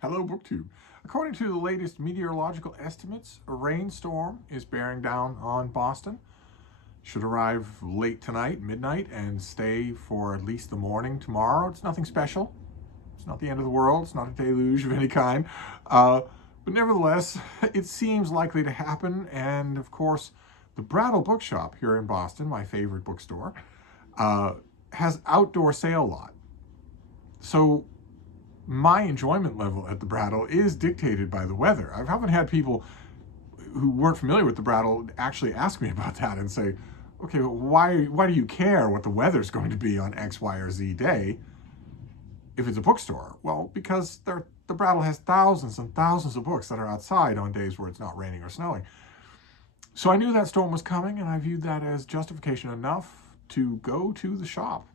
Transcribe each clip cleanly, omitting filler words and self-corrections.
Hello, BookTube. According to the latest meteorological estimates, a rainstorm is bearing down on Boston. Should arrive late tonight, midnight, and stay for at least the morning tomorrow. It's nothing special. It's not the end of the world. It's not a deluge of any kind. But nevertheless, it seems likely to happen. And of course, the Brattle bookshop here in Boston, my favorite bookstore, has outdoor sale lot. So my enjoyment level at the Brattle is dictated by the weather. I've often had people who weren't familiar with the Brattle actually ask me about that and say, okay, well, why do you care what the weather's going to be on X, Y, or Z day if it's a bookstore? Well, because the Brattle has thousands and thousands of books that are outside on days where it's not raining or snowing. So I knew that storm was coming, and I viewed that as justification enough to go to the shop,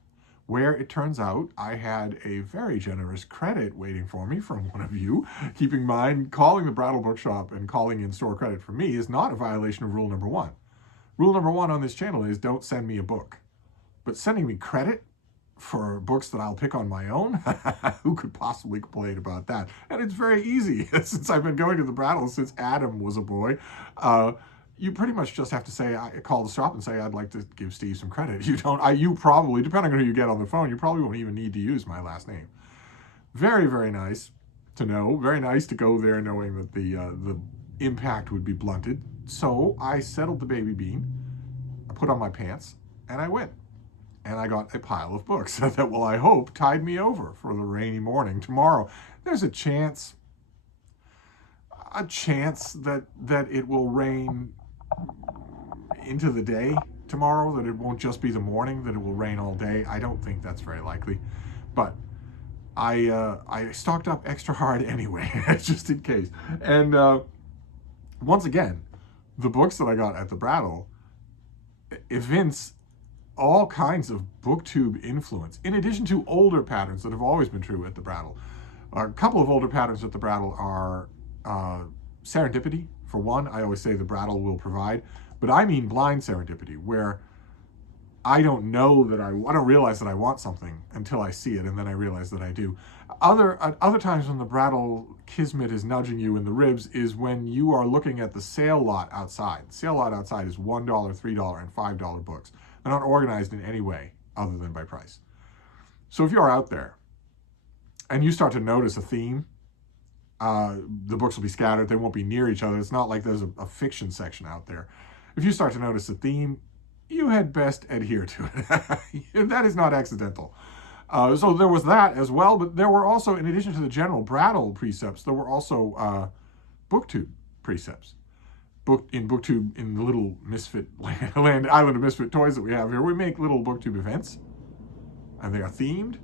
where it turns out I had a very generous credit waiting for me from one of you. Keep in mind, calling the Brattle Bookshop and calling in store credit for me is not a violation of rule number one. Rule number one on this channel is don't send me a book. But sending me credit for books that I'll pick on my own, who could possibly complain about that? And it's very easy. Since I've been going to the Brattle since Adam was a boy, you pretty much just have to say, call the shop and say, I'd like to give Steve some credit. You probably, depending on who you get on the phone, you probably won't even need to use my last name. Very, very nice to know. Very nice to go there knowing that the impact would be blunted. So I settled the baby bean, I put on my pants, and I went. And I got a pile of books that will, I hope, tide me over for the rainy morning tomorrow. There's a chance that it will rain into the day tomorrow, that it won't just be the morning, that it will rain all day. I don't think that's very likely, but I stocked up extra hard anyway, just in case. And once again, the books that I got at the Brattle evince all kinds of BookTube influence, in addition to older patterns that have always been true at the Brattle. A couple of older patterns at the Brattle are serendipity. For one, I always say the Brattle will provide, but I mean blind serendipity, where I don't realize that I want something until I see it, and then I realize that I do. Other times when the Brattle kismet is nudging you in the ribs is when you are looking at the sale lot outside. The sale lot outside is $1, $3, and $5 books. They're not organized in any way other than by price. So if you're out there and you start to notice a theme, the books will be scattered. They won't be near each other. It's not like there's a fiction section out there. If you start to notice a theme, you had best adhere to it. That is not accidental. So there was that as well, but there were also, in addition to the general Brattle precepts, there were also BookTube precepts. In BookTube, in the little misfit island of misfit toys that we have here, we make little BookTube events, and they are themed.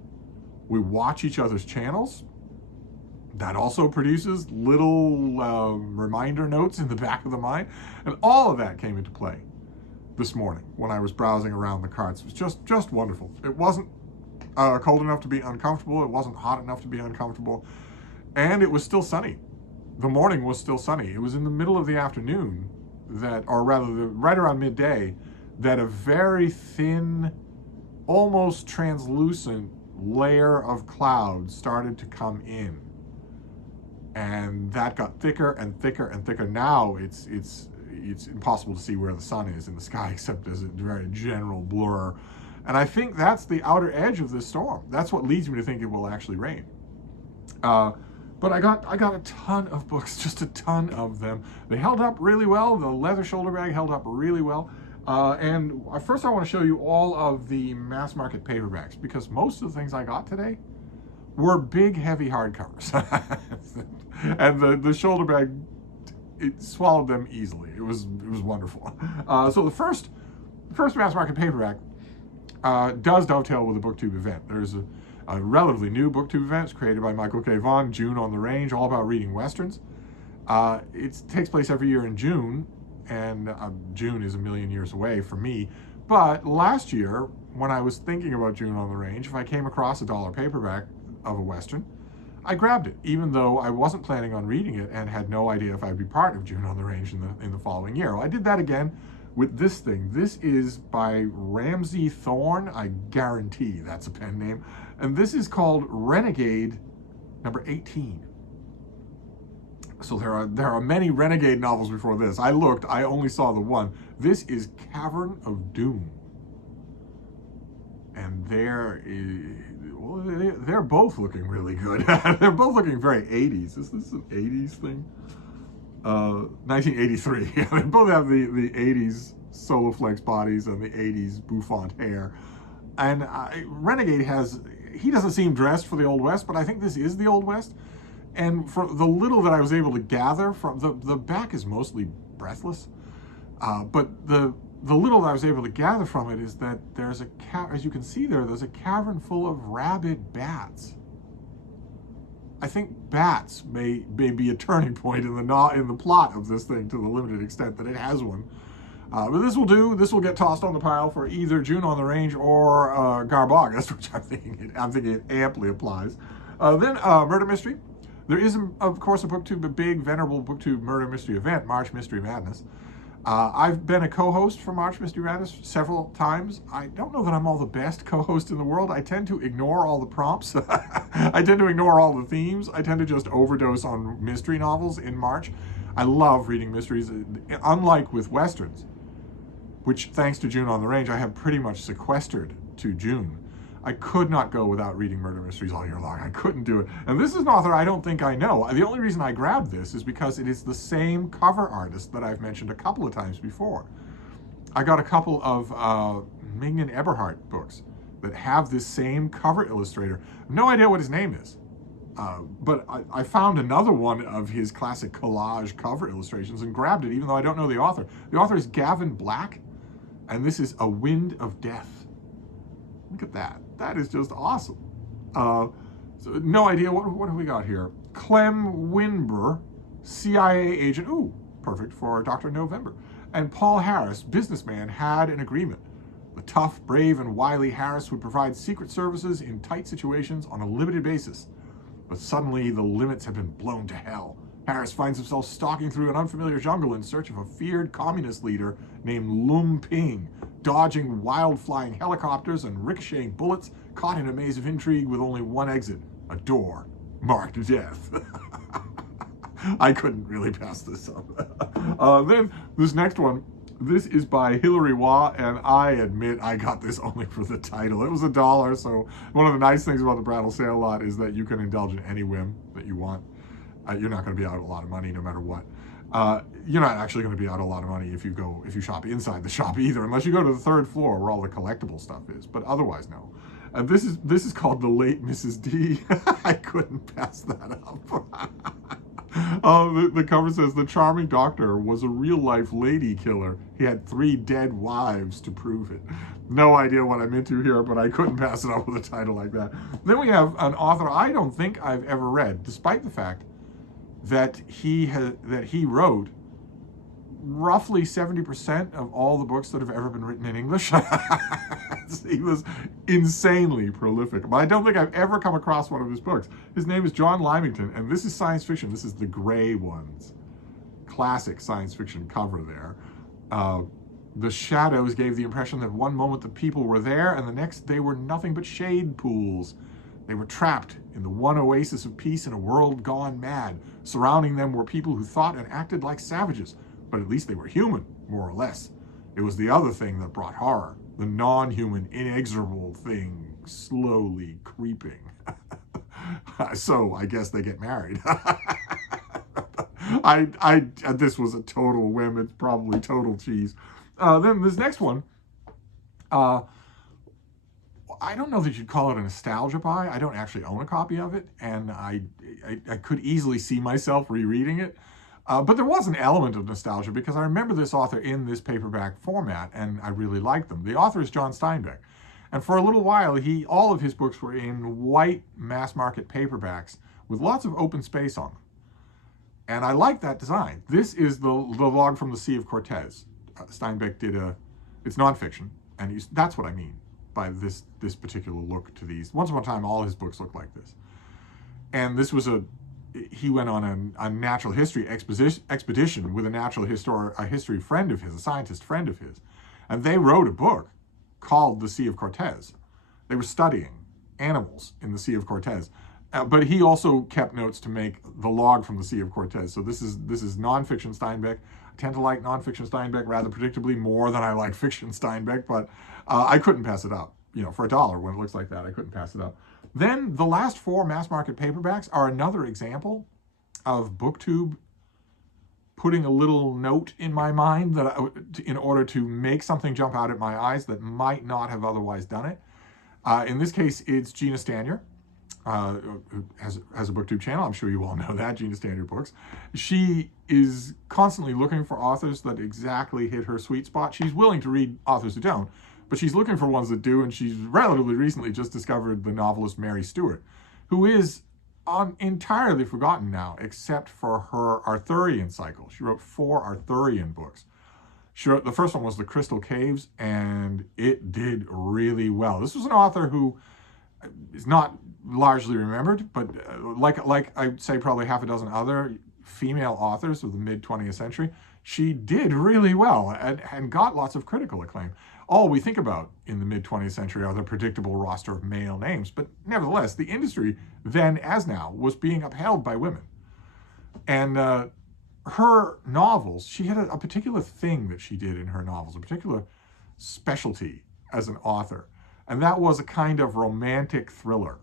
We watch each other's channels. That also produces little reminder notes in the back of the mind, and all of that came into play this morning when I was browsing around the carts. It was just wonderful. It wasn't cold enough to be uncomfortable. It wasn't hot enough to be uncomfortable, and it was still sunny. The morning was still sunny. It was in the middle of the afternoon right around midday, that a very thin, almost translucent layer of cloud started to come in. And that got thicker and thicker and thicker. Now it's impossible to see where the sun is in the sky, except as a very general blur. And I think that's the outer edge of this storm. That's what leads me to think it will actually rain. But I got a ton of books, just a ton of them. They held up really well. The leather shoulder bag held up really well. And first I want to show you all of the mass market paperbacks, because most of the things I got today were big, heavy hardcovers. And the shoulder bag, it swallowed them easily. It was wonderful. So the first mass market paperback does dovetail with the BookTube event. There's a relatively new BookTube event. It's created by Michael K. Vaughan, June on the Range, all about reading Westerns. It takes place every year in June, and June is a million years away for me. But last year, when I was thinking about June on the Range, if I came across a dollar paperback of a Western, I grabbed it, even though I wasn't planning on reading it and had no idea if I'd be part of June on the Range in the following year. Well, I did that again with this thing. This is by Ramsey Thorne. I guarantee that's a pen name. And this is called Renegade number 18. So there are many Renegade novels before this. I looked, I only saw the one. This is Cavern of Doom. And they're both looking really good. They're both looking very 80s. Is this an 80s thing? 1983. They both have the 80s Soloflex bodies and the 80s bouffant hair. And Renegade he doesn't seem dressed for the Old West, but I think this is the Old West. And for the little that I was able to gather from the back is mostly breathless, but the little that I was able to gather from it is that there's as you can see there's a cavern full of rabid bats. I think bats may be a turning point in the plot of this thing to the limited extent that it has one. But this will do. This will get tossed on the pile for either June on the Range or Garb August, which I'm thinking it amply applies. Then Murder Mystery. There is, of course, a big venerable BookTube murder mystery event, March Mystery Madness. I've been a co-host for March Mystery Madness several times. I don't know that I'm all the best co-host in the world. I tend to ignore all the prompts. I tend to ignore all the themes. I tend to just overdose on mystery novels in March. I love reading mysteries, unlike with Westerns, which, thanks to June on the Range, I have pretty much sequestered to June. I could not go without reading murder mysteries all year long. I couldn't do it. And this is an author I don't think I know. The only reason I grabbed this is because it is the same cover artist that I've mentioned a couple of times before. I got a couple of Mignon Eberhardt books that have this same cover illustrator. No idea what his name is. But I found another one of his classic collage cover illustrations and grabbed it, even though I don't know the author. The author is Gavin Black, and this is A Wind of Death. Look at that. That is just awesome. So no idea. What have we got here? Clem Winber, CIA agent. Ooh, perfect for Dr. November. And Paul Harris, businessman, had an agreement. The tough, brave, and wily Harris would provide secret services in tight situations on a limited basis. But suddenly, the limits have been blown to hell. Harris finds himself stalking through an unfamiliar jungle in search of a feared communist leader named Lum Ping, dodging wild flying helicopters and ricocheting bullets, caught in a maze of intrigue with only one exit, a door marked death. I couldn't really pass this up. Then this next one, this is by Hilary Waugh, and I admit I got this only for the title. It was $1, so one of the nice things about the Brattle sale lot is that you can indulge in any whim that you want. You're not going to be out a lot of money no matter what. You're not actually going to be out a lot of money if you shop inside the shop either, unless you go to the third floor where all the collectible stuff is. But otherwise, no. And this is called The Late Mrs. D. I couldn't pass that up. The cover says the charming doctor was a real-life lady killer. He had 3 dead wives to prove it. No idea what I'm into here, but I couldn't pass it up with a title like that. Then we have an author I don't think I've ever read, despite the fact that he wrote roughly 70% of all the books that have ever been written in English. He was insanely prolific. But I don't think I've ever come across one of his books. His name is John Lymington, and this is science fiction. This is the gray ones. Classic science fiction cover there. The shadows gave the impression that one moment the people were there, and the next they were nothing but shade pools. They were trapped in the one oasis of peace in a world gone mad. Surrounding them were people who thought and acted like savages, but at least they were human, more or less. It was the other thing that brought horror, the non-human, inexorable thing slowly creeping. So I guess they get married. This was a total whim. It's probably total cheese. Then this next one, I don't know that you'd call it a nostalgia buy. I don't actually own a copy of it, and I could easily see myself rereading it. But there was an element of nostalgia because I remember this author in this paperback format, and I really liked them. The author is John Steinbeck. And for a little while, all of his books were in white mass-market paperbacks with lots of open space on them. And I like that design. This is the Log from the Sea of Cortez. Steinbeck did it's nonfiction, and that's what I mean by this particular look to these. Once upon a time, all his books looked like this. And this was he went on a natural history expedition with a history friend of his, a scientist friend of his. And they wrote a book called The Sea of Cortez. They were studying animals in the Sea of Cortez. but he also kept notes to make the log from the Sea of Cortez. So this is nonfiction Steinbeck. I tend to like nonfiction Steinbeck rather predictably more than I like fiction Steinbeck, but I couldn't pass it up. For $1 when it looks like that, I couldn't pass it up. Then the last 4 mass market paperbacks are another example of BookTube putting a little note in my mind that in order to make something jump out at my eyes that might not have otherwise done it. In this case, it's Gina Stanier, who has a BookTube channel. I'm sure you all know that, Gina Stanier Books. She is constantly looking for authors that exactly hit her sweet spot. She's willing to read authors who don't, but she's looking for ones that do, and she's relatively recently just discovered the novelist Mary Stewart, who is entirely forgotten now, except for her Arthurian cycle. She wrote 4 Arthurian books. The first one was The Crystal Caves, and it did really well. This was an author who is not largely remembered, but like I'd say probably half a dozen other female authors of the mid-20th century, she did really well and got lots of critical acclaim. All we think about in the mid-20th century are the predictable roster of male names, but nevertheless, the industry then as now was being upheld by women. And her novels, she had a particular thing that she did in her novels, a particular specialty as an author, and that was a kind of romantic thriller.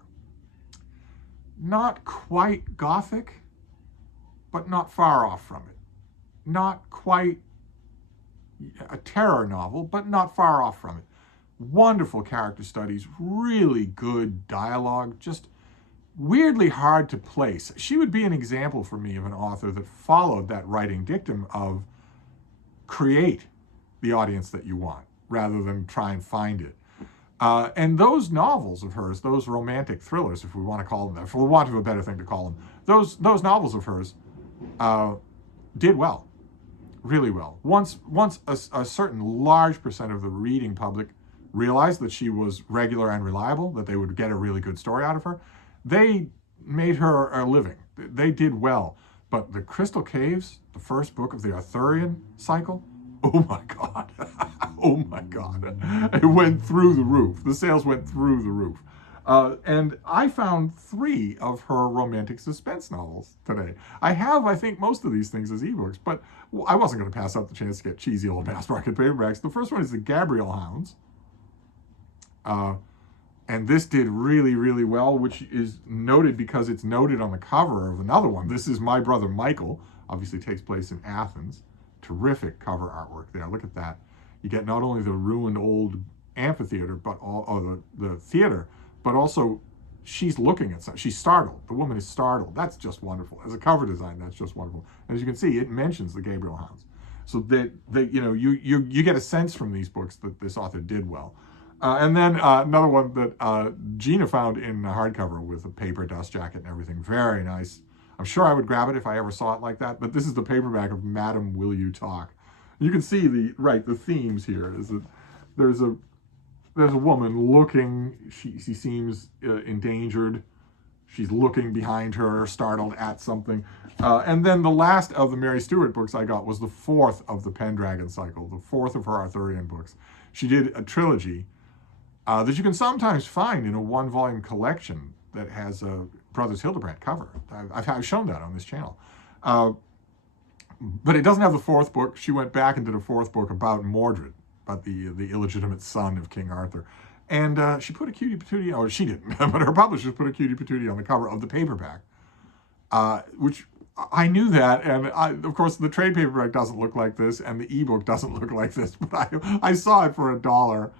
Not quite gothic, but not far off from it. Not quite a terror novel, but not far off from it. Wonderful character studies, really good dialogue, just weirdly hard to place. She would be an example for me of an author that followed that writing dictum of create the audience that you want rather than try and find it. And those novels of hers, those romantic thrillers, if we want to call them that, for want of a better thing to call them, those novels of hers did well. Really well. Once a certain large percent of the reading public realized that she was regular and reliable, that they would get a really good story out of her, they made her a living. They did well. But The Crystal Caves, the first book of the Arthurian cycle, oh my God. Oh my God. It went through the roof. The sales went through the roof. And I found 3 of her romantic suspense novels today. I have, I think, most of these things as ebooks, but I wasn't going to pass up the chance to get cheesy old mass market paperbacks. The first one is The Gabriel Hounds. And this did really, really well, which is noted because it's noted on the cover of another one. This is My Brother Michael, obviously takes place in Athens. Terrific cover artwork there. Look at that. You get not only the ruined old amphitheater, but the theater, but also she's looking at something. She's startled. The woman is startled. That's just wonderful. As a cover design, that's just wonderful. And as you can see, it mentions the Gabriel Hounds. So that you get a sense from these books that this author did well. And then another one that Gina found in a hardcover with a paper dust jacket and everything. Very nice. I'm sure I would grab it if I ever saw it like that. But this is the paperback of Madam Will You Talk? You can see the themes here. Is that there's a woman looking. She seems endangered. She's looking behind her, startled at something. And then the last of the Mary Stewart books I got was the 4th of the Pendragon cycle, the 4th of her Arthurian books. She did a trilogy that you can sometimes find in a 1-volume collection that has a Brothers Hildebrandt cover. I've shown that on this channel. But it doesn't have the 4th book. She went back and did a 4th book about Mordred, about the illegitimate son of King Arthur. And she put a cutie patootie, or she didn't, but her publishers put a cutie patootie on the cover of the paperback, which I knew that. And of course, the trade paperback doesn't look like this, and the ebook doesn't look like this, but I saw it for $1.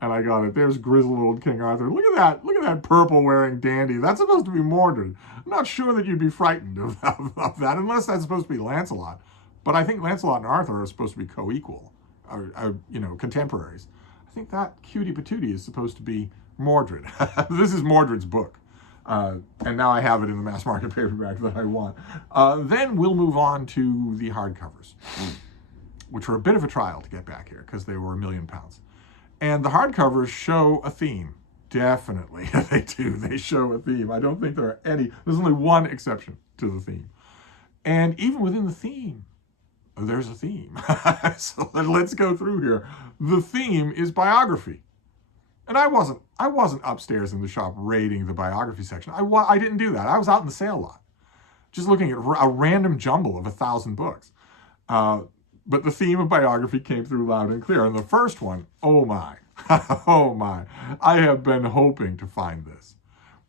And I got it. There's grizzled old King Arthur. Look at that. Look at that purple wearing dandy. That's supposed to be Mordred. I'm not sure that you'd be frightened of that, unless that's supposed to be Lancelot. But I think Lancelot and Arthur are supposed to be co-equal, or contemporaries. I think that cutie patootie is supposed to be Mordred. This is Mordred's book. And now I have it in the mass market paperback that I want. Then we'll move on to the hardcovers, which were a bit of a trial to get back here because they were £1 million. And the hardcovers show a theme. Definitely, they do. They show a theme. I don't think there are any. There's only one exception to the theme. And even within the theme, there's a theme. So let's go through here. The theme is biography. And I wasn't upstairs in the shop raiding the biography section. I didn't do that. I was out in the sale lot, just looking at a random jumble of 1,000 books. But the theme of biography came through loud and clear. And the first one, oh my, oh my, I have been hoping to find this.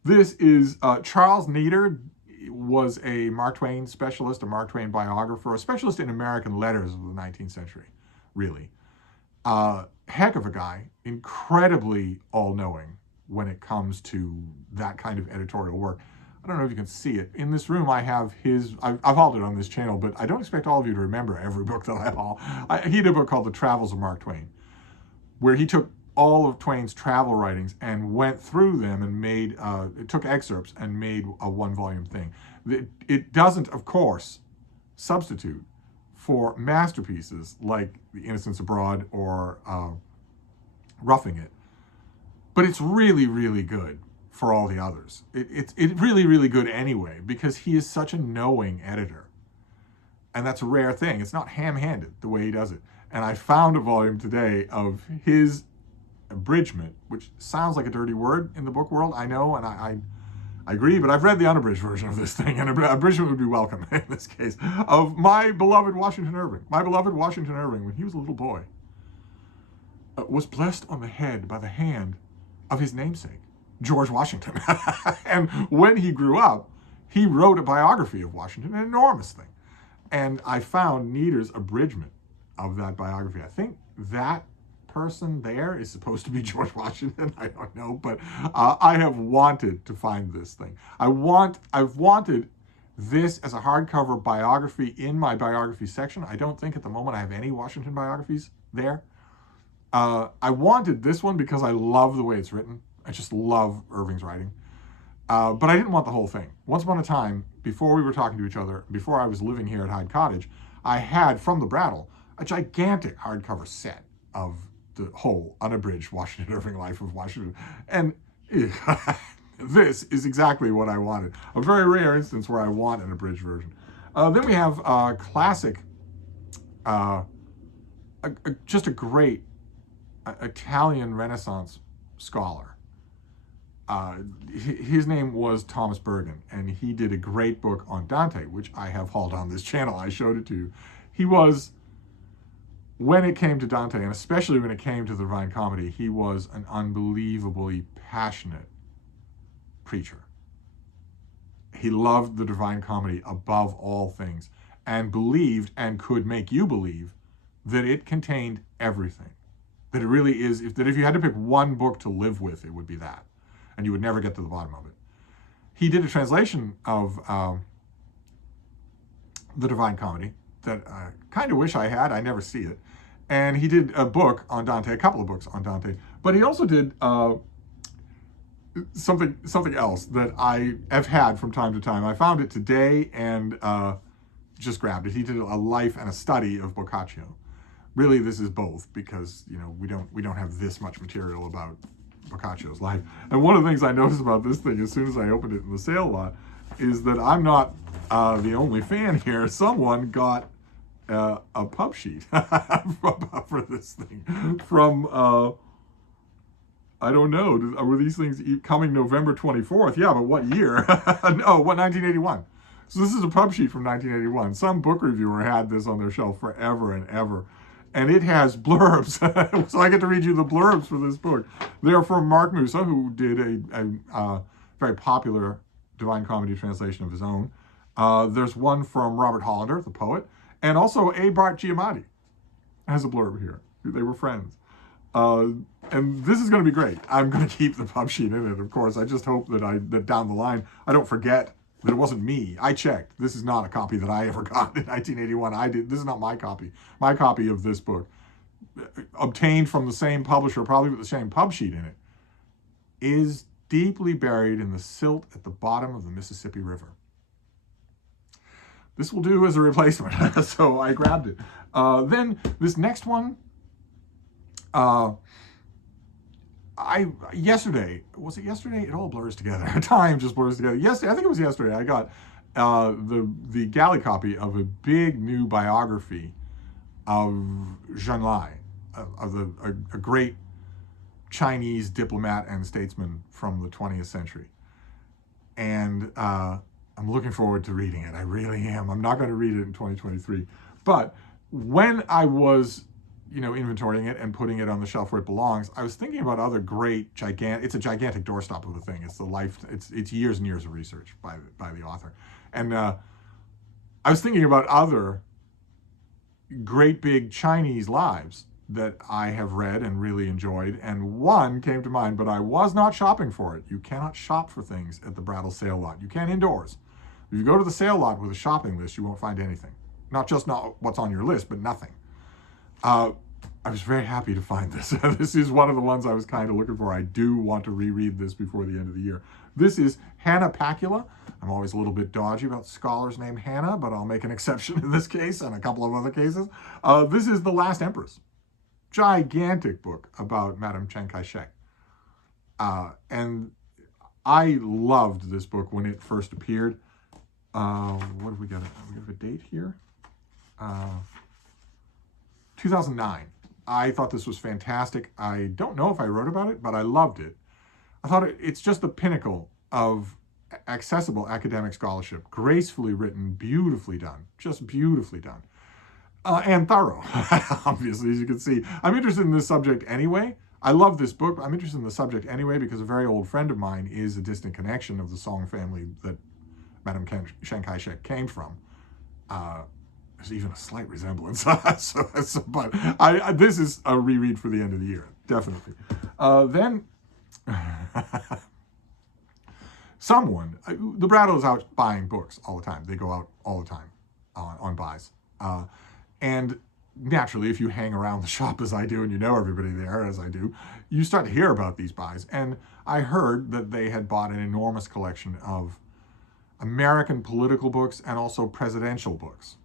This is Charles Needham was a Mark Twain specialist, a Mark Twain biographer, a specialist in American letters of the 19th century, really. Heck of a guy, incredibly all-knowing when it comes to that kind of editorial work. I don't know if you can see it. In this room, I have I've hauled it on this channel, but I don't expect all of you to remember every book that I haul. He did a book called The Travels of Mark Twain, where he took all of Twain's travel writings and went through them and took excerpts and made a one-volume thing. It doesn't, of course, substitute for masterpieces like The Innocents Abroad or Roughing It, but it's really, really good for all the others. It's really, really good anyway, because he is such a knowing editor. And that's a rare thing. It's not ham-handed the way he does it. And I found a volume today of his abridgment, which sounds like a dirty word in the book world, I know, and I agree, but I've read the unabridged version of this thing, and abridgment would be welcome in this case, of my beloved Washington Irving. My beloved Washington Irving, when he was a little boy, was blessed on the head by the hand of his namesake, George Washington. And when he grew up, he wrote a biography of Washington, an enormous thing. And I found Needham's abridgment of that biography. I think that person there is supposed to be George Washington. I don't know, but I have wanted to find this thing. I've wanted this as a hardcover biography in my biography section. I don't think at the moment I have any Washington biographies there. I wanted this one because I love the way it's written. I just love Irving's writing. But I didn't want the whole thing. Once upon a time, before we were talking to each other, before I was living here at Hyde Cottage, I had, from the Brattle, a gigantic hardcover set of the whole unabridged Washington Irving Life of Washington. And this is exactly what I wanted. A very rare instance where I want an abridged version. Then we have a classic, just a great Italian Renaissance scholar. His name was Thomas Bergen, and he did a great book on Dante, which I have hauled on this channel. I showed it to you. He was, when it came to Dante, and especially when it came to the Divine Comedy, he was an unbelievably passionate preacher. He loved the Divine Comedy above all things, and believed, and could make you believe, that it contained everything. That it really is, that if you had to pick one book to live with, it would be that. And you would never get to the bottom of it. He did a translation of the Divine Comedy that I kind of wish I had. I never see it. And he did a book on Dante, a couple of books on Dante. But he also did something else that I have had from time to time. I found it today and just grabbed it. He did a life and a study of Boccaccio. Really, this is both, because we don't have this much material about Boccaccio's life. And one of the things I noticed about this thing as soon as I opened it in the sale lot is that I'm not the only fan here. Someone got a pub sheet for this thing from, I don't know, were these things coming November 24th? Yeah, but what year? No, what, 1981. So this is a pub sheet from 1981. Some book reviewer had this on their shelf forever and ever. And it has blurbs, so I get to read you the blurbs for this book. They're from Mark Musa, who did a very popular Divine Comedy translation of his own. There's one from Robert Hollander, the poet, and also A. Bart Giamatti has a blurb here. They were friends. And this is going to be great. I'm going to keep the pub sheet in it, of course. I just hope that down the line, I don't forget that it wasn't me. I checked. This is not a copy that I ever got in 1981. This is not my copy. My copy of this book, obtained from the same publisher, probably with the same pub sheet in it, is deeply buried in the silt at the bottom of the Mississippi River. This will do as a replacement, so I grabbed it. Then this next one, yesterday, was it yesterday? It all blurs together. Time just blurs together. Yesterday, I think it was yesterday, I got the galley copy of a big new biography of Jean Lai, of a great Chinese diplomat and statesman from the 20th century. And I'm looking forward to reading it. I really am. I'm not going to read it in 2023. But when I was, inventorying it and putting it on the shelf where it belongs, I was thinking about other great it's a gigantic doorstop of a thing. It's years and years of research by the author. And I was thinking about other great big Chinese lives that I have read and really enjoyed, and one came to mind, but I was not shopping for it. You cannot shop for things at the Brattle sale lot. You can indoors. If you go to the sale lot with a shopping list, you won't find anything. Not what's on your list, but nothing. I was very happy to find this. This is one of the ones I was kind of looking for. I do want to reread this before the end of the year. This is Hannah Pacula. I'm always a little bit dodgy about scholars named Hannah, but I'll make an exception in this case and a couple of other cases. This is The Last Empress. Gigantic book about Madame Chiang Kai-shek. And I loved this book when it first appeared. What have we got? We have a date here. 2009. I thought this was fantastic. I don't know if I wrote about it, but I loved it. I thought it's just the pinnacle of accessible academic scholarship. Gracefully written, beautifully done, just beautifully done. And thorough, obviously, as you can see. I'm interested in this subject anyway. I love this book. I'm interested in the subject anyway because a very old friend of mine is a distant connection of the Song family that Madame Chiang Kai-shek came from. There's even a slight resemblance. But this is a reread for the end of the year, definitely. Then, the Brattle is out buying books all the time. They go out all the time on buys. And naturally, if you hang around the shop as I do, and you know everybody there as I do, you start to hear about these buys. And I heard that they had bought an enormous collection of American political books and also presidential books.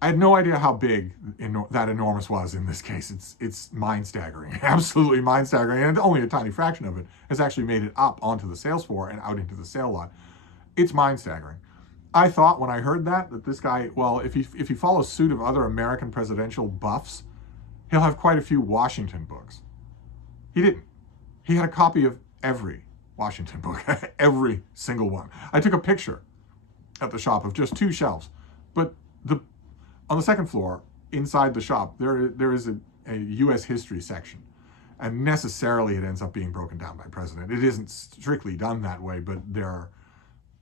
I had no idea how big that enormous was in this case. It's mind-staggering, absolutely mind-staggering, and only a tiny fraction of it has actually made it up onto the sales floor and out into the sale lot. It's mind-staggering. I thought when I heard that this guy, well, if he follows suit of other American presidential buffs, he'll have quite a few Washington books. He didn't. He had a copy of every Washington book, every single one. I took a picture at the shop of just 2 shelves, but on the second floor, inside the shop, there is a U.S. history section, and necessarily it ends up being broken down by president. It isn't strictly done that way, but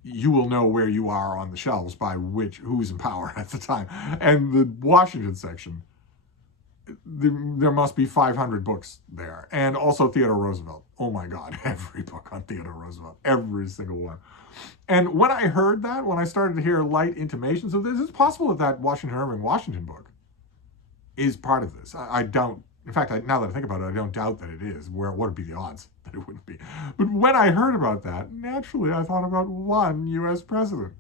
you will know where you are on the shelves by who's in power at the time. And the Washington section, there must be 500 books there. And also Theodore Roosevelt. Oh my God, every book on Theodore Roosevelt, every single one. And when I heard that, when I started to hear light intimations of this, it's possible that Washington Irving Washington book is part of this. I don't, in fact, now that I think about it, I don't doubt that it is. What would be the odds that it wouldn't be? But when I heard about that, naturally, I thought about one U.S. president.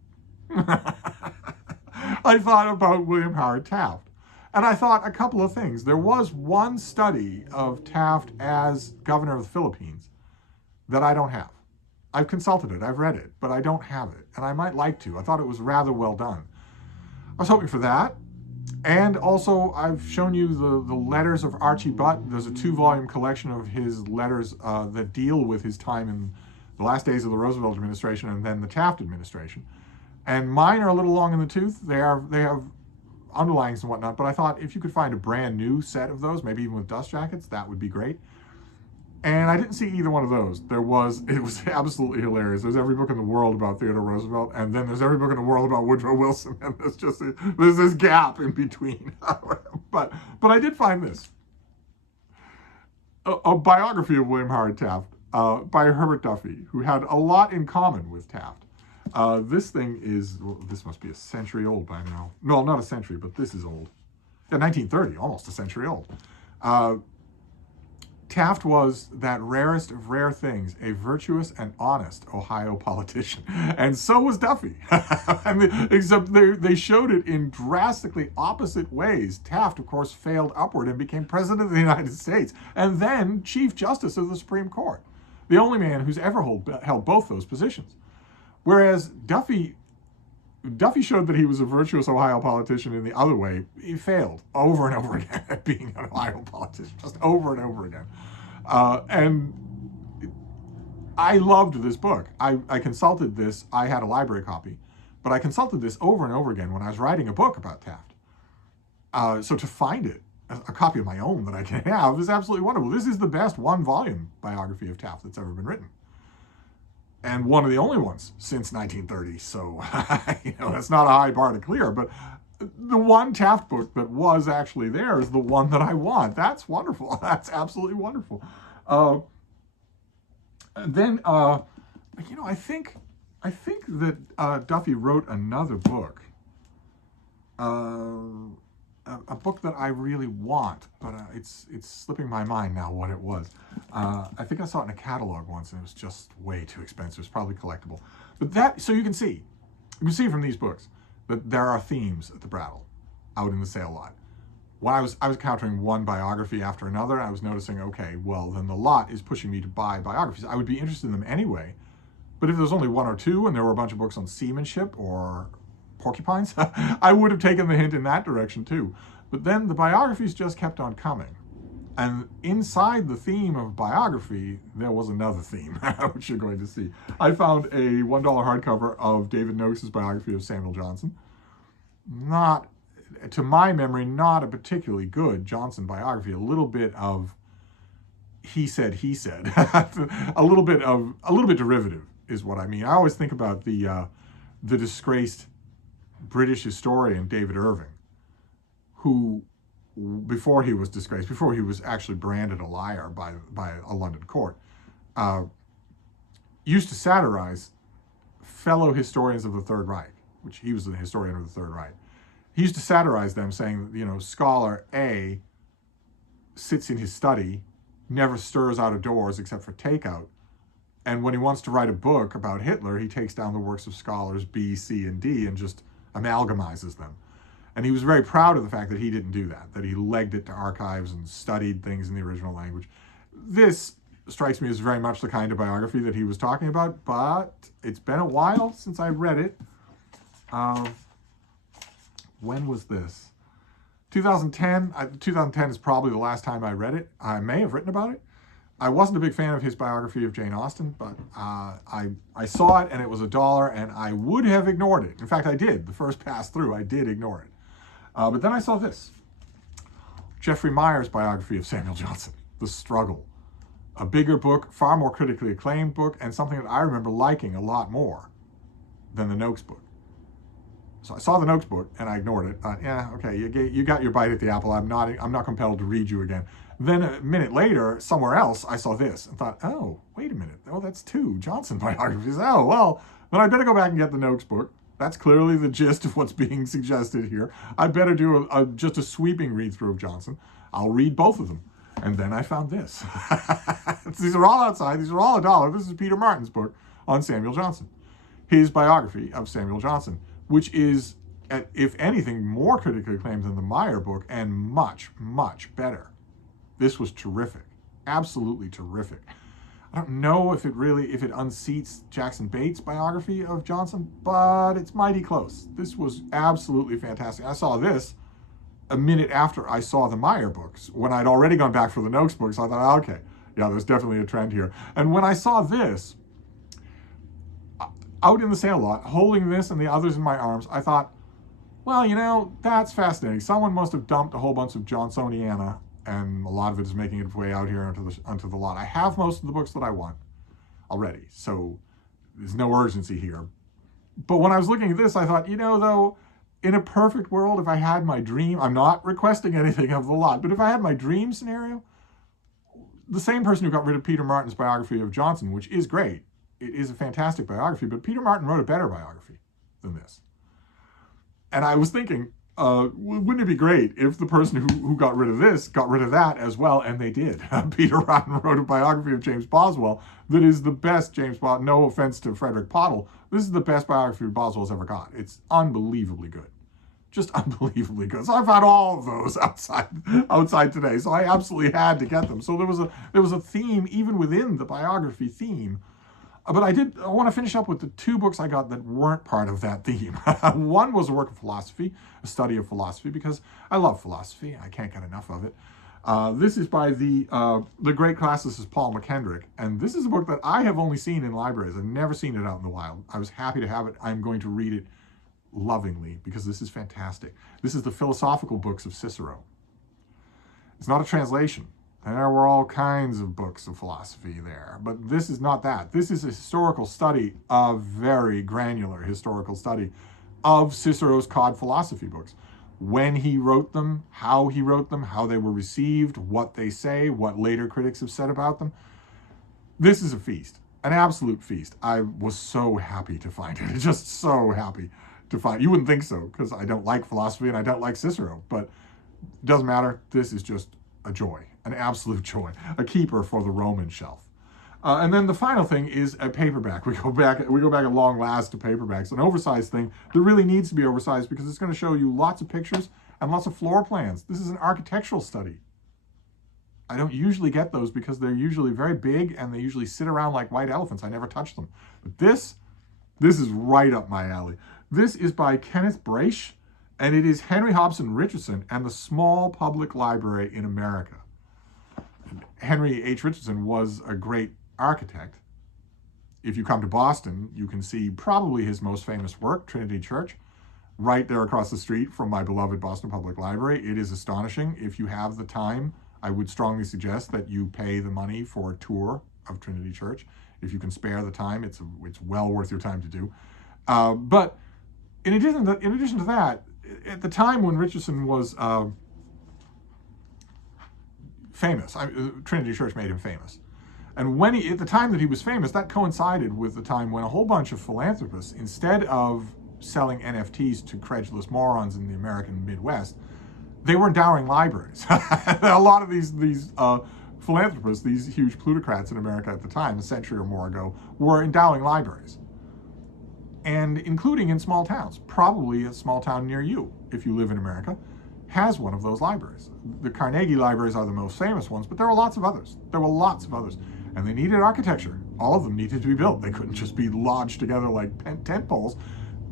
I thought about William Howard Taft. And I thought a couple of things. There was one study of Taft as governor of the Philippines that I don't have. I've consulted it, I've read it, but I don't have it. And I might like to. I thought it was rather well done. I was hoping for that. And also, I've shown you the letters of Archie Butt. There's a 2-volume collection of his letters that deal with his time in the last days of the Roosevelt administration and then the Taft administration. And mine are a little long in the tooth. They have underlines and whatnot, but I thought if you could find a brand new set of those, maybe even with dust jackets, that would be great. And I didn't see either one of those. It was absolutely hilarious. There's every book in the world about Theodore Roosevelt, and then there's every book in the world about Woodrow Wilson, and there's this gap in between. But I did find this. A biography of William Howard Taft by Herbert Duffy, who had a lot in common with Taft. This thing is, this must be a century old by now. No, not a century, but this is old. Yeah, 1930, almost a century old. Taft was that rarest of rare things, a virtuous and honest Ohio politician. And so was Duffy. Except they showed it in drastically opposite ways. Taft, of course, failed upward and became president of the United States, and then Chief Justice of the Supreme Court. The only man who's ever held both those positions. Whereas Duffy Duffy showed that he was a virtuous Ohio politician in the other way. He failed over and over again at being an Ohio politician, just over and over again. And I loved this book. I consulted this. I had a library copy, but I consulted this over and over again when I was writing a book about Taft. So to find it, a copy of my own that I can have, is absolutely wonderful. This is the best one-volume biography of Taft that's ever been written. And one of the only ones since 1930. So, that's not a high bar to clear. But the one Taft book that was actually there is the one that I want. That's wonderful. That's absolutely wonderful. Then, I think that Duffy wrote another book. A book that I really want, but it's slipping my mind now what it was. I think I saw it in a catalog once, and it was just way too expensive. It's probably collectible. But so you can see from these books that there are themes at the Brattle, out in the sale lot. When I was encountering one biography after another, I was noticing, okay, well, then the lot is pushing me to buy biographies. I would be interested in them anyway, but if there was only one or two, and there were a bunch of books on seamanship or porcupines, I would have taken the hint in that direction too. But then the biographies just kept on coming. And inside the theme of biography, there was another theme, which you're going to see. I found a $1 hardcover of David Noakes' biography of Samuel Johnson. Not, to my memory, not a particularly good Johnson biography. A little bit of he said, a little bit derivative is what I mean. I always think about the disgraced British historian David Irving, who, before he was disgraced, before he was actually branded a liar by a London court, used to satirize fellow historians of the Third Reich, which he was a historian of the Third Reich. He used to satirize them, saying, scholar A sits in his study, never stirs out of doors except for takeout, and when he wants to write a book about Hitler, he takes down the works of scholars B, C, and D and just amalgamizes them. And he was very proud of the fact that he didn't do that he legged it to archives and studied things in the original language. This strikes me as very much the kind of biography that he was talking about, but it's been a while since I read it. When was this? 2010. 2010 is probably the last time I read it. I may have written about it. I wasn't a big fan of his biography of Jane Austen, but I saw it and it was $1 and I would have ignored it. In fact, I did. The first pass through, I did ignore it. But then I saw this. Jeffrey Meyer's biography of Samuel Johnson, The Struggle. A bigger book, far more critically acclaimed book, and something that I remember liking a lot more than the Noakes book. So I saw the Noakes book and I ignored it. Yeah, okay, you got your bite at the apple. I'm not compelled to read you again. Then a minute later, somewhere else, I saw this and thought, oh, wait a minute. Oh, that's two Johnson biographies. Oh, well, then I better go back and get the Noakes book. That's clearly the gist of what's being suggested here. I better do just a sweeping read-through of Johnson. I'll read both of them. And then I found this. These are all outside. These are all $1. This is Peter Martin's book on Samuel Johnson. His biography of Samuel Johnson, which is, if anything, more critically acclaimed than the Meyer book and much, much better. This was terrific. Absolutely terrific. I don't know if it unseats Jackson Bates' biography of Johnson, but it's mighty close. This was absolutely fantastic. I saw this a minute after I saw the Meyer books, when I'd already gone back for the Noakes books. I thought, okay, yeah, there's definitely a trend here. And when I saw this, out in the sale lot, holding this and the others in my arms, I thought, well, that's fascinating. Someone must have dumped a whole bunch of Johnsoniana, and a lot of it is making its way out here onto the lot. I have most of the books that I want already, so there's no urgency here. But when I was looking at this, I thought, though, in a perfect world, if I had my dream, I'm not requesting anything of the lot, but if I had my dream scenario, the same person who got rid of Peter Martin's biography of Johnson, which is great, it is a fantastic biography, but Peter Martin wrote a better biography than this. And I was thinking, wouldn't it be great if the person who got rid of this got rid of that as well? And they did. Peter Martin wrote a biography of James Boswell that is the best James Boswell. No offense to Frederick Pottle. This is the best biography Boswell's ever got. It's unbelievably good. Just unbelievably good. So I found all of those outside today. So I absolutely had to get them. So there was a theme, even within the biography theme, But I want to finish up with the two books I got that weren't part of that theme. One was a work of philosophy, a study of philosophy, because I love philosophy. I can't get enough of it. This is by the great classicist Paul McKendrick, and this is a book that I have only seen in libraries. I've never seen it out in the wild. I was happy to have it. I'm going to read it lovingly because this is fantastic. This is the philosophical books of Cicero. It's not a translation. There were all kinds of books of philosophy there, but this is not that. This is a historical study, a very granular historical study of Cicero's cod philosophy books. When he wrote them, how they were received, what they say, what later critics have said about them. This is a feast, an absolute feast. I was so happy to find it, just so happy to find it. You wouldn't think so, because I don't like philosophy and I don't like Cicero, but it doesn't matter. This is just a joy, an absolute joy, a keeper for the Roman shelf. And then the final thing is a paperback. We go back at long last to paperbacks. An oversized thing that really needs to be oversized because it's going to show you lots of pictures and lots of floor plans. This is an architectural study. I don't usually get those because they're usually very big and they usually sit around like white elephants. I never touch them. But this is right up my alley. This is by Kenneth Brache, and it is Henry Hobson Richardson and the Small Public Library in America. Henry H. Richardson was a great architect. If you come to Boston, you can see probably his most famous work, Trinity Church, right there across the street from my beloved Boston Public Library. It is astonishing. If you have the time, I would strongly suggest that you pay the money for a tour of Trinity Church. If you can spare the time, it's well worth your time to do. But in addition to that, at the time when Richardson was famous, Trinity Church made him famous. And at the time that he was famous, that coincided with the time when a whole bunch of philanthropists, instead of selling NFTs to credulous morons in the American Midwest, they were endowing libraries. A lot of these philanthropists, these huge plutocrats in America at the time, a century or more ago, were endowing libraries. And including in small towns. Probably a small town near you, if you live in America, has one of those libraries. The Carnegie libraries are the most famous ones, but there were lots of others. And they needed architecture. All of them needed to be built. They couldn't just be lodged together like tent poles.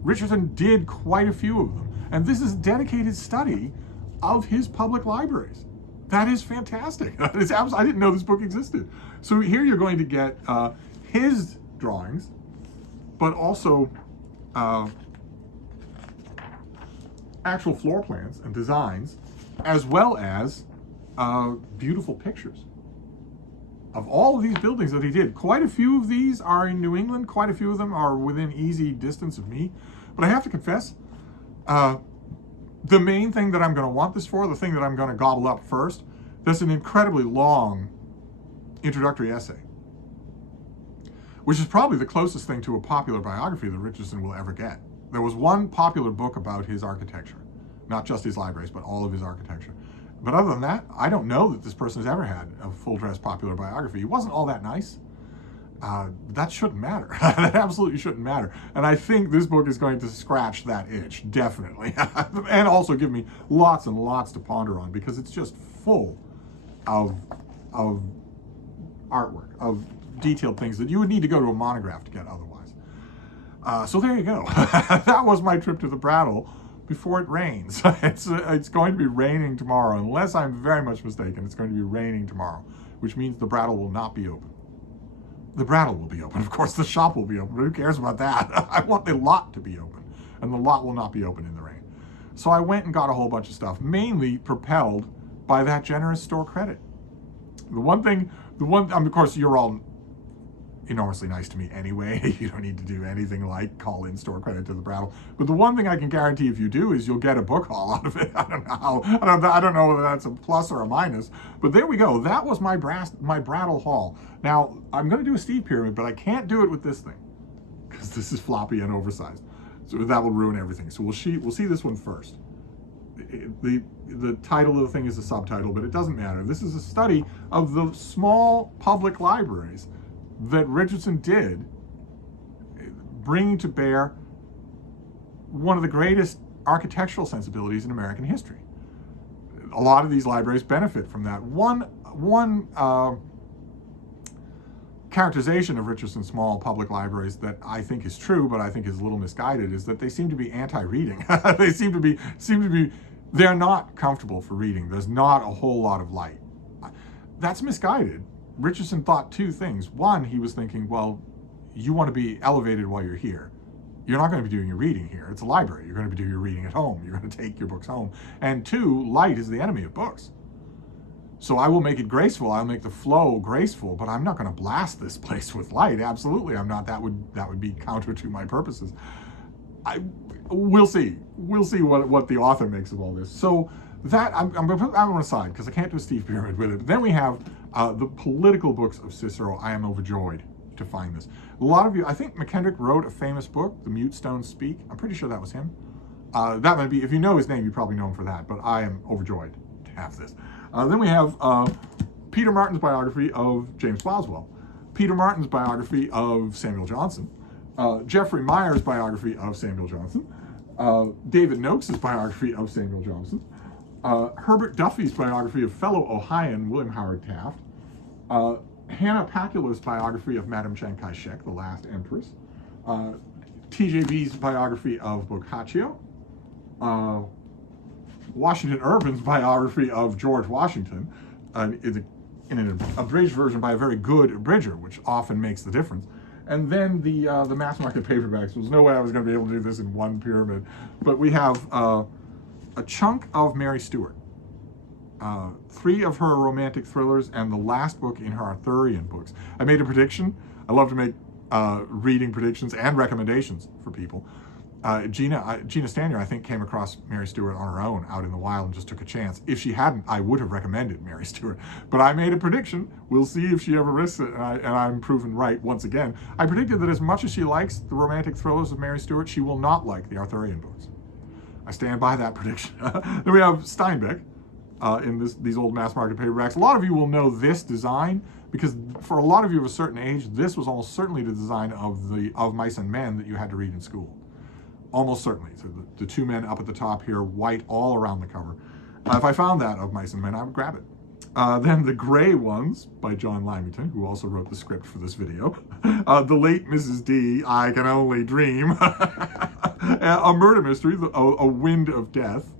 Richardson did quite a few of them. And this is a dedicated study of his public libraries. That is fantastic. I didn't know this book existed. So here you're going to get his drawings, but also actual floor plans and designs, as well as beautiful pictures of all of these buildings that he did. Quite a few of these are in New England. Quite a few of them are within easy distance of me. But I have to confess, the main thing that I'm going to want this for, the thing that I'm going to gobble up first, there's an incredibly long introductory essay, which is probably the closest thing to a popular biography that Richardson will ever get. There was one popular book about his architecture, not just his libraries, but all of his architecture. But other than that, I don't know that this person has ever had a full-dress popular biography. He wasn't all that nice. That shouldn't matter. That absolutely shouldn't matter. And I think this book is going to scratch that itch, definitely. And also give me lots and lots to ponder on, because it's just full of artwork, of detailed things that you would need to go to a monograph to get otherwise. So there you go. That was my trip to the Brattle before it rains. It's going to be raining tomorrow. Unless I'm very much mistaken, it's going to be raining tomorrow, which means the Brattle will not be open. The Brattle will be open. Of course, the shop will be open, but who cares about that? I want the lot to be open, and the lot will not be open in the rain. So I went and got a whole bunch of stuff, mainly propelled by that generous store credit. Of course, you're all enormously nice to me anyway. You don't need to do anything like call in store credit to the Brattle. But the one thing I can guarantee if you do is you'll get a book haul out of it. I don't know whether that's a plus or a minus, but there we go. That was my Brattle haul. Now, I'm going to do a Steve pyramid, but I can't do it with this thing because this is floppy and oversized. So that will ruin everything. So we'll see this one first. The title of the thing is a subtitle, but it doesn't matter. This is a study of the small public libraries that Richardson did, bringing to bear one of the greatest architectural sensibilities in American history. A lot of these libraries benefit from that. One characterization of Richardson Small public libraries that I think is true, but I think is a little misguided, is that they seem to be anti-reading. They seem to be, they're not comfortable for reading. There's not a whole lot of light. That's misguided. Richardson thought two things. One, he was thinking, well, you want to be elevated while you're here. You're not going to be doing your reading here. It's a library. You're going to be doing your reading at home. You're going to take your books home. And two, light is the enemy of books. So I will make it graceful. I'll make the flow graceful, but I'm not going to blast this place with light. Absolutely, I'm not. That would be counter to my purposes. We'll see. We'll see what the author makes of all this. So that I'm going to put that one aside because I can't do a Steve Pyramid with it. But then we have the political books of Cicero. I am overjoyed to find this. A lot of you, I think McKendrick wrote a famous book, The Mute Stones Speak. I'm pretty sure that was him. That might be, if you know his name, you probably know him for that, but I am overjoyed to have this. Then we have Peter Martin's biography of James Boswell, Peter Martin's biography of Samuel Johnson, Geoffrey Meyer's biography of Samuel Johnson, David Noakes's biography of Samuel Johnson, Herbert Duffy's biography of fellow Ohioan William Howard Taft, Hannah Pacula's biography of Madame Chiang Kai-shek, the last empress, TJB's biography of Boccaccio, Washington Irving's biography of George Washington, in an abridged version by a very good abridger, which often makes the difference. And then the mass market paperbacks. There's no way I was going to be able to do this in one pyramid, but we have a chunk of Mary Stewart, 3 of her romantic thrillers, and the last book in her Arthurian books. I made a prediction. I love to make reading predictions and recommendations for people. Gina Stanier, I think, came across Mary Stewart on her own out in the wild and just took a chance. If she hadn't, I would have recommended Mary Stewart. But I made a prediction. We'll see if she ever risks it, and I'm proven right once again. I predicted that as much as she likes the romantic thrillers of Mary Stewart, she will not like the Arthurian books. I stand by that prediction. Then we have Steinbeck in these old mass market paperbacks. A lot of you will know this design because for a lot of you of a certain age, this was almost certainly the design of Mice and Men that you had to read in school. Almost certainly. So the 2 men up at the top here, white all around the cover. If I found that of Mice and Men, I would grab it. Then the gray ones by John Lymington, who also wrote the script for this video. The late Mrs. D, I Can Only Dream. A murder mystery, A Wind of Death.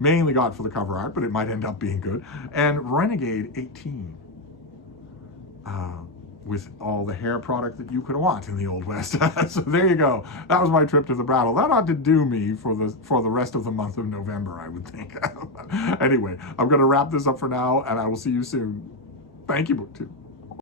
Mainly got for the cover art, but it might end up being good. And Renegade 18. With all the hair product that you could want in the Old West. So there you go. That was my trip to the Brattle. That ought to do me for the rest of the month of November, I would think. Anyway, I'm going to wrap this up for now, and I will see you soon. Thank you, BookTube.